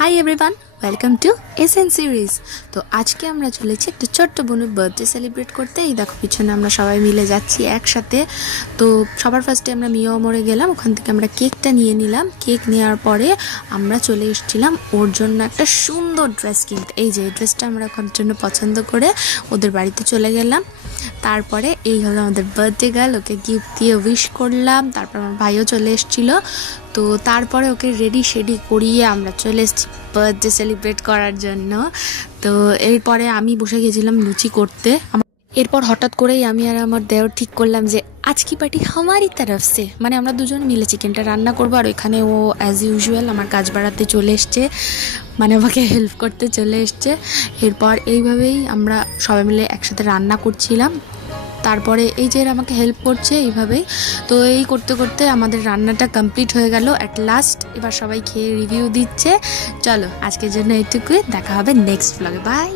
High everyone, welcome to SN series. তো আজকে আমরা চলেছি একটা ছোট্ট বোনের বার্থডে সেলিব্রেট করতে। এই দেখো পিছনে আমরা সবাই মিলে যাচ্ছি একসাথে। তো সবার ফার্স্টে আমরা মিয়া মোড়ে গেলাম, ওখান থেকে আমরা কেকটা নিয়ে নিলাম। কেক নেওয়ার পরে আমরা চলে এসেছিলাম ওর জন্য একটা সুন্দর ড্রেস কিনতে। এই যে ড্রেসটা আমরা ওখান জন্য পছন্দ করে ওদের বাড়িতে চলে গেলাম। তারপরে এই হলো আমাদের বার্থডে গার্ল, ওকে গিফট দিয়ে উইশ করলাম। তারপর আমার ভাইও চলে এসেছিলো। তো তারপরে ওকে রেডি করিয়ে আমরা চলে এসেছি বার্থডে সেলিব্রেট করার জন্য। তো এরপরে আমি বসে গেছিলাম লুচি করতে। এরপর হঠাৎ করেই আমি আর আমার দেওর ঠিক করলাম যে আজ কি পার্টি হামারি তরফ সে, মানে আমরা দুজন মিলে চিকেনটা রান্না করবো। আর ওইখানে ও অ্যাজ ইউজুয়াল আমার কাজ বাড়াতে চলে এসছে, মানে আমাকে হেল্প করতে চলে এসছে। এরপর এইভাবেই আমরা সবাই মিলে একসাথে রান্না করছিলাম। তারপরে এই যে আমাকে হেল্প করছে এইভাবেই। তো এই করতে করতে আমাদের রান্নাটা কমপ্লিট হয়ে গেল অ্যাট লাস্ট। এবার সবাই খেয়ে রিভিউ দিচ্ছে। চলো আজকের জন্য এইটুকুই, দেখা হবে নেক্সট ব্লগে। বাই।